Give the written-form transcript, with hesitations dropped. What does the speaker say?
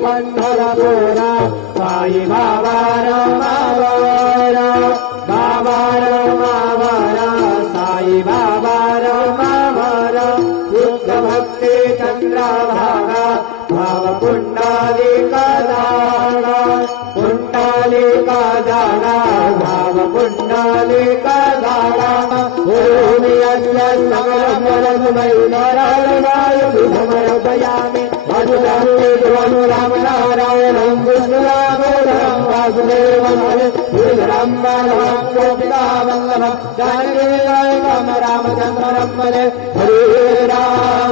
पंढरपुरा साई बाबा रमावर बाबा रमावर साई बाबा रमावर बुद्ध भक्ती चंद्रभागा भाव पुंडलिका जागा पुंडलिका जागा भाव पुंडलिका जागा भूमि सकल नारायणाय समर्पयामि राम नारायणं विष्णुरामोदरं वासुदेवं श्रीराम पिता मंगलम जानकी रामचंद्रं हरे राम